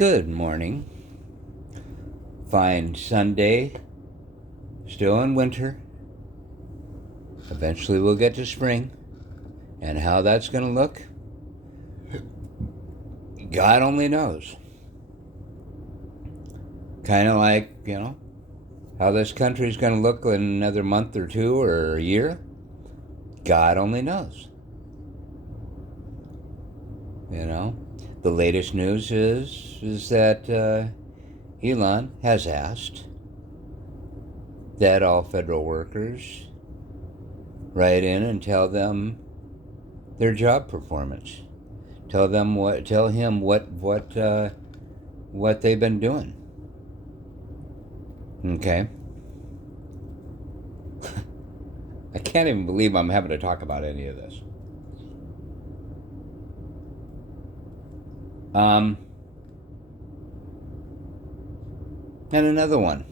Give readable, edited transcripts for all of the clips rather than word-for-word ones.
Good morning. Fine Sunday. Still in winter. Eventually we'll get to spring. And how that's going to look, God only knows. Kind of like, how this country's going to look in another month or two or a year. God only knows. The latest news is that Elon has asked that all federal workers write in and tell them their job performance. Tell him what they've been doing. Okay. I can't even believe I'm having to talk about any of this. And another one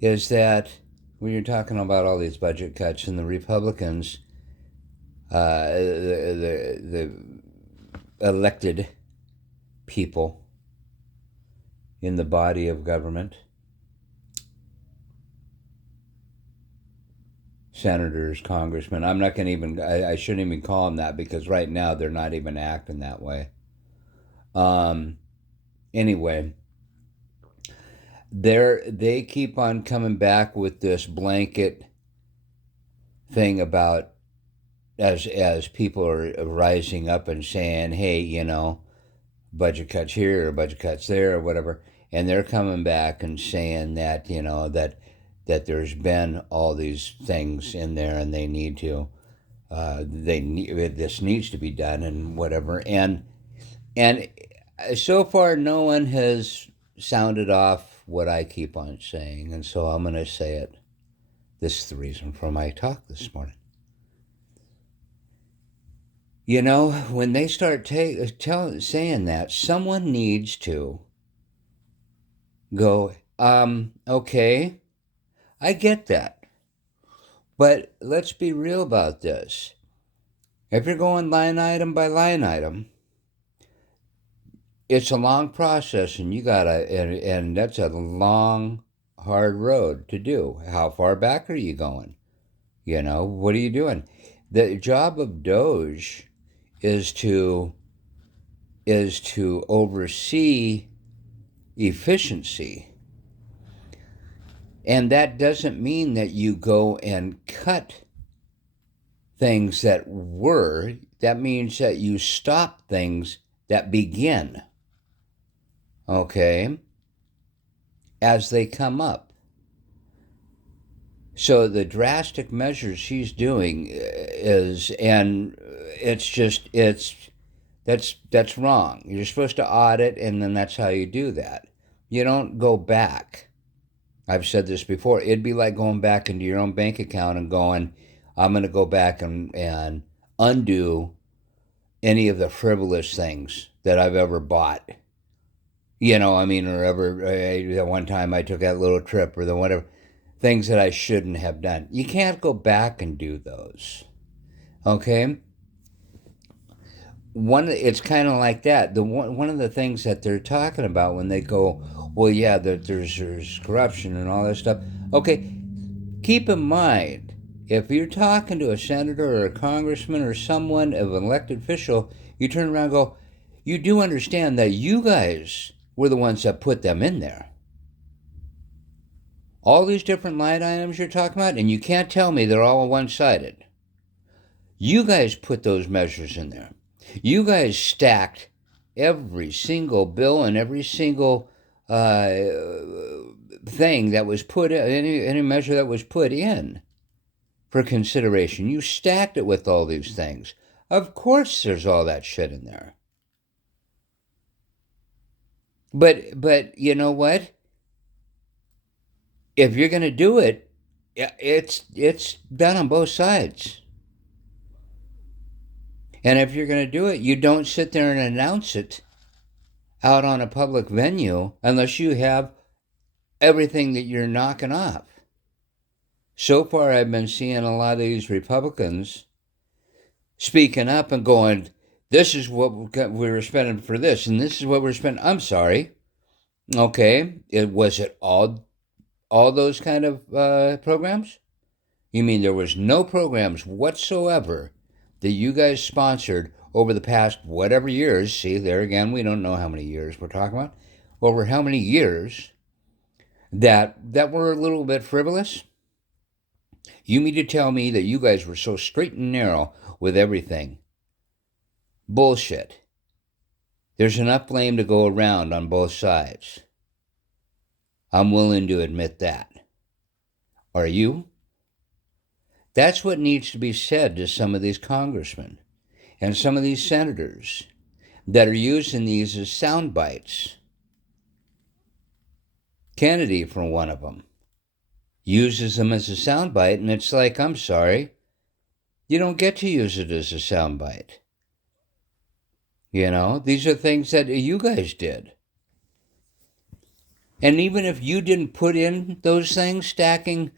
is that when you're talking about all these budget cuts and the Republicans, the elected people in the body of government, senators, congressmen. I'm not going to even, I shouldn't even call them that because right now they're not even acting that way. Anyway, they keep on coming back with this blanket thing about as people are rising up and saying, hey, budget cuts here or budget cuts there or whatever, and they're coming back and saying that that there's been all these things in there and they need to this needs to be done and whatever, and so far no one has sounded off what I keep on saying, and so I'm going to say it. This is the reason for my talk this morning. When they start saying that, someone needs to go, okay, I get that. But let's be real about this. If you're going line item by line item, it's a long process and and that's a long, hard road to do. How far back are you going? What are you doing? The job of DOGE is to oversee efficiency. And that doesn't mean that you go and cut things that were. That means that you stop things that begin. Okay? As they come up. So the drastic measures she's doing that's wrong. You're supposed to audit, and then that's how you do that. You don't go back. I've said this before. It'd be like going back into your own bank account and going, I'm going to go back and undo any of the frivolous things that I've ever bought. Or ever, the one time I took that little trip or the whatever, things that I shouldn't have done. You can't go back and do those. Okay? It's kind of like that. One of the things that they're talking about when they go, well, yeah, there's corruption and all that stuff. Okay, keep in mind, if you're talking to a senator or a congressman or someone of an elected official, you turn around and go, you do understand that you guys were the ones that put them in there. All these different line items you're talking about, and you can't tell me they're all one-sided. You guys put those measures in there. You guys stacked every single bill and every single thing that was put in, any measure that was put in for consideration. You stacked it with all these things. Of course there's all that shit in there. But you know what? If you're going to do it, it's done on both sides. And if you're going to do it, you don't sit there and announce it out on a public venue unless you have everything that you're knocking off. So far, I've been seeing a lot of these Republicans speaking up and going, This is what we were spending for this, and this is what we're spending. I'm sorry. Okay, it all those kind of programs? You mean there was no programs whatsoever that you guys sponsored over the past whatever years? See, there again, we don't know how many years we're talking about. Over how many years that were a little bit frivolous? You mean to tell me that you guys were so straight and narrow with everything? Bullshit. There's enough blame to go around on both sides. I'm willing to admit that. Are you? That's what needs to be said to some of these congressmen and some of these senators that are using these as sound bites. Kennedy, for one of them, uses them as a sound bite, and it's like, I'm sorry, you don't get to use it as a sound bite. You know, these are things that you guys did. And even if you didn't put in those things, stacking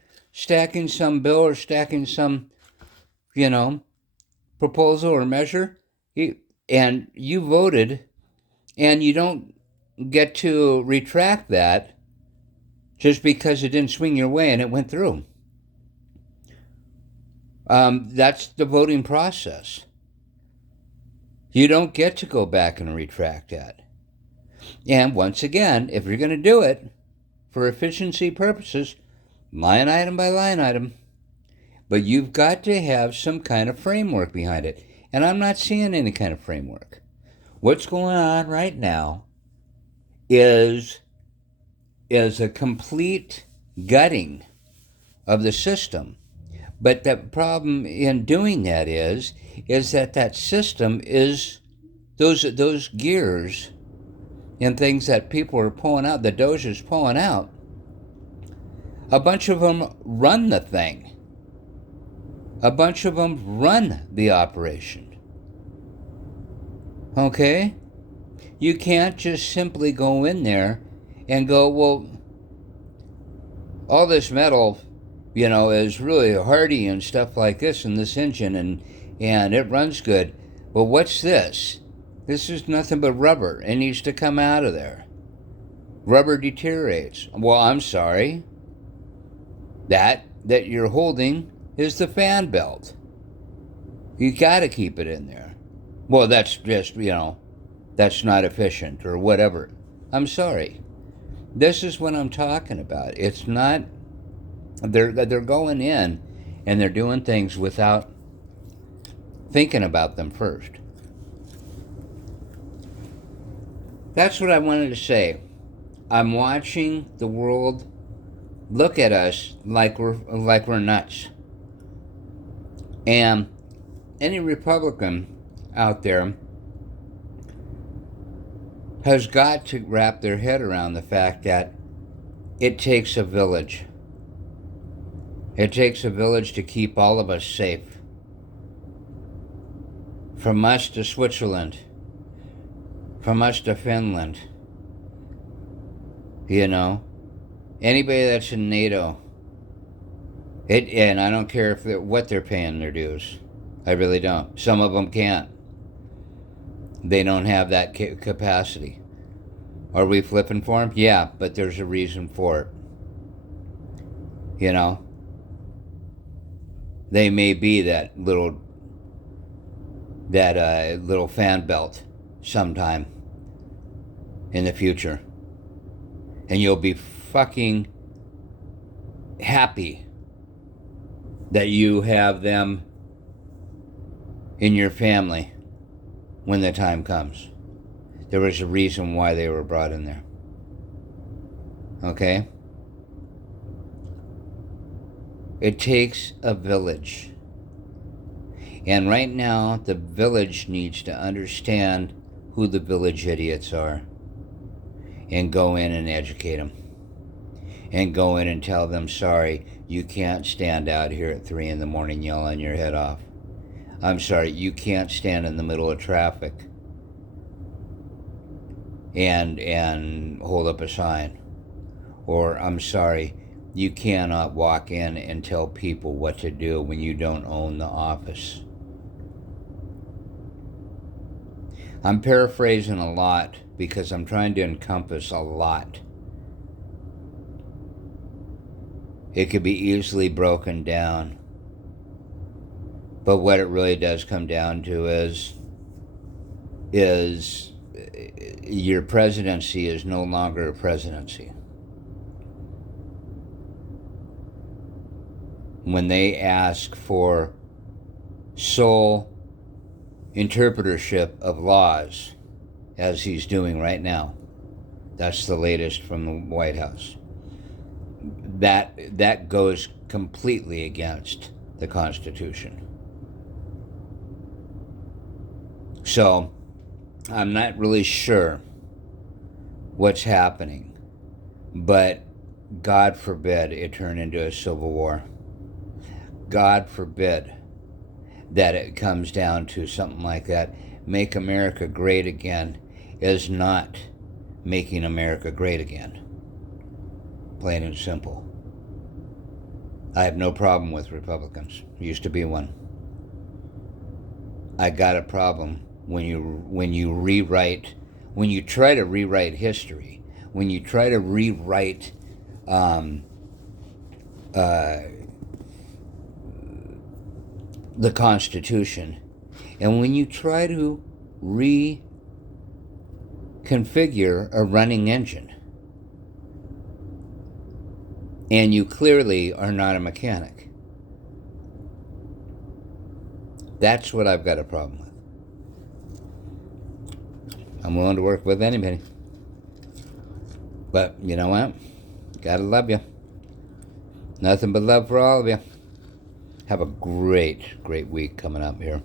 some bill or stacking some, proposal or measure, and you voted, and you don't get to retract that just because it didn't swing your way and it went through. That's the voting process. You don't get to go back and retract that. And once again, if you're going to do it for efficiency purposes, line item by line item, but you've got to have some kind of framework behind it. And I'm not seeing any kind of framework. What's going on right now is a complete gutting of the system. But the problem in doing that is that system is those gears and things that people are pulling out, the Doge's pulling out, a bunch of them run the thing. A bunch of them run the operation. Okay? You can't just simply go in there and go, well, all this metal, is really hardy and stuff like this in this engine and it runs good. But what's this? This is nothing but rubber. It needs to come out of there. Rubber deteriorates. Well, I'm sorry. That you're holding is the fan belt. You got to keep it in there. Well, that's just, that's not efficient or whatever. I'm sorry. This is what I'm talking about. It's not, they're going in and they're doing things without thinking about them first. That's what I wanted to say. I'm watching the world look at us like we're nuts. And any Republican out there has got to wrap their head around the fact that it takes a village. It takes a village to keep all of us safe. From us to Switzerland. From us to Finland. Anybody that's in NATO. And I don't care what they're paying their dues. I really don't. Some of them can't. They don't have that capacity. Are we flipping for them? Yeah, but there's a reason for it. They may be that little fan belt sometime in the future. And you'll be fucking happy that you have them in your family when the time comes. There was a reason why they were brought in there. Okay? It takes a village. And right now, the village needs to understand who the village idiots are and go in and educate them. And go in and tell them, sorry, you can't stand out here at 3 a.m. yelling your head off. I'm sorry, you can't stand in the middle of traffic and hold up a sign. Or, I'm sorry, you cannot walk in and tell people what to do when you don't own the office. I'm paraphrasing a lot because I'm trying to encompass a lot. It could be easily broken down. But what it really does come down to is your presidency is no longer a presidency. When they ask for sole interpretership of laws, as he's doing right now, that's the latest from the White House. That goes completely against the Constitution. So, I'm not really sure what's happening, but God forbid it turn into a civil war. God forbid that it comes down to something like that. Make America great again is not making America great again. Plain and simple. I have no problem with Republicans. Used to be one. I got a problem when you try to rewrite history, when you try to rewrite the Constitution, and when you try to reconfigure a running engine, and you clearly are not a mechanic. That's what I've got a problem with. I'm willing to work with anybody. But you know what? Gotta love you. Nothing but love for all of you. Have a great, great week coming up here.